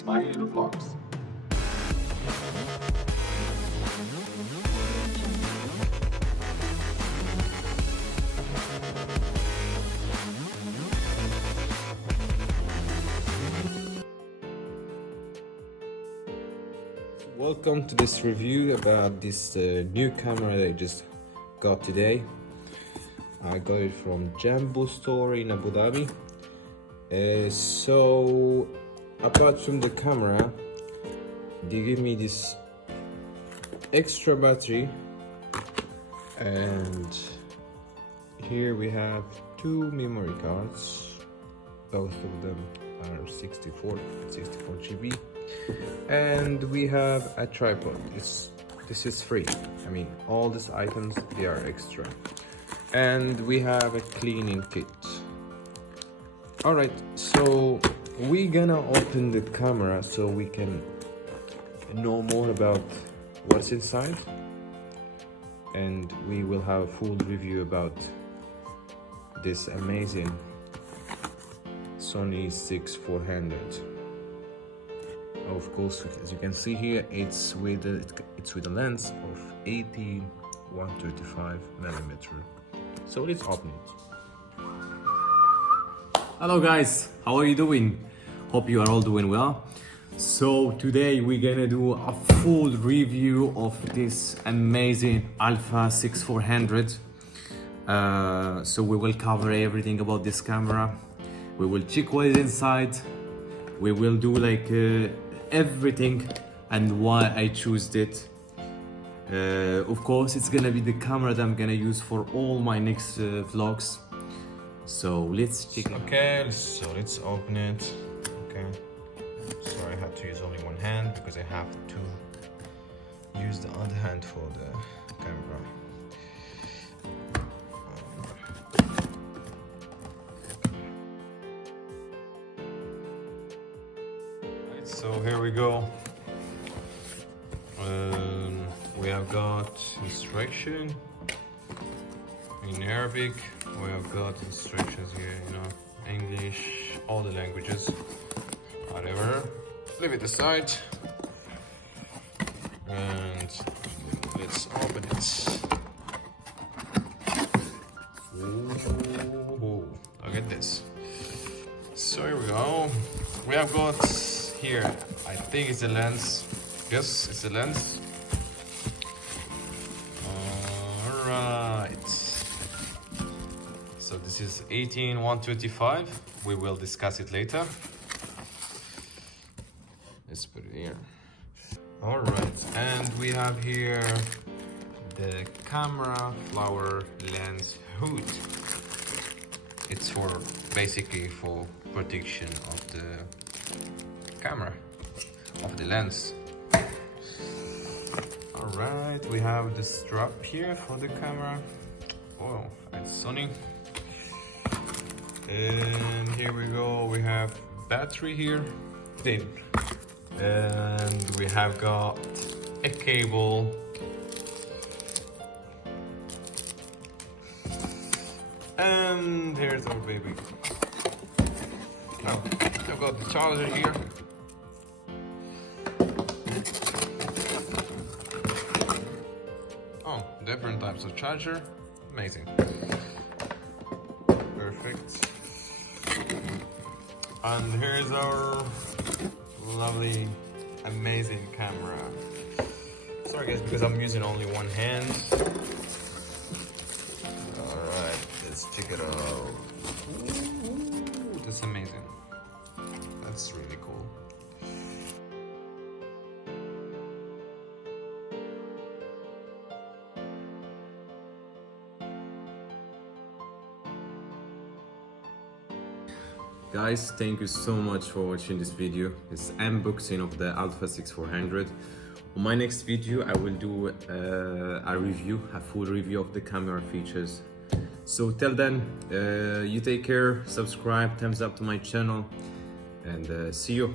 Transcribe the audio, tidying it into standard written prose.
Smile Vlogs. Welcome to this review about this new camera that I just got today. I got it from Jambo store in Abu Dhabi. So apart from the camera, they give me this extra battery, and here we have two memory cards. Both of them are 64 GB, and we have a tripod. This is free. I mean, all these items, they are extra. And we have a cleaning kit. All right, so we're gonna open the camera so we can know more about what's inside, and we will have a full review about this amazing Sony a6400. Of course, as you can see here, it's with a lens of 18-135mm. So let's open it. Hello guys, how are you doing? Hope you are all doing well. So today we're gonna do a full review of this amazing Alpha a6400. So we will cover everything about this camera. We will check what is inside. We will do like everything and why I chose it. Of course, it's gonna be the camera that I'm gonna use for all my next vlogs. So let's check it. Okay, so let's open it. Okay, so I have to use only one hand because I have to use the other hand for the camera. Right, so here we go. We have got instruction in Arabic. We have got instructions here, you know, English, all the languages, whatever. Leave it aside and let's open it. Ooh, look at this. So here we go. We have got here, I think it's a lens. Yes, it's a lens. Alright. So this is 18-125. We will discuss it later. Let's put it here. Alright, and we have here the camera flower lens hood. It's for basically for protection of the camera, of the lens. Alright, we have the strap here for the camera. Oh, it's Sony. And here we go, we have battery here. And we have got a cable. And here's our baby. Now, I've got the charger here. Oh, different types of charger. Amazing. Perfect. And here's our lovely, amazing camera. Sorry guys, because I'm using only one hand. Alright, let's check it out. Ooh, that's amazing. That's really cool. Guys, thank you so much for watching this video. It's unboxing of the Alpha a6400. On my next video, I will do a review, a full review of the camera features. So till then, you take care, subscribe, thumbs up to my channel, and see you.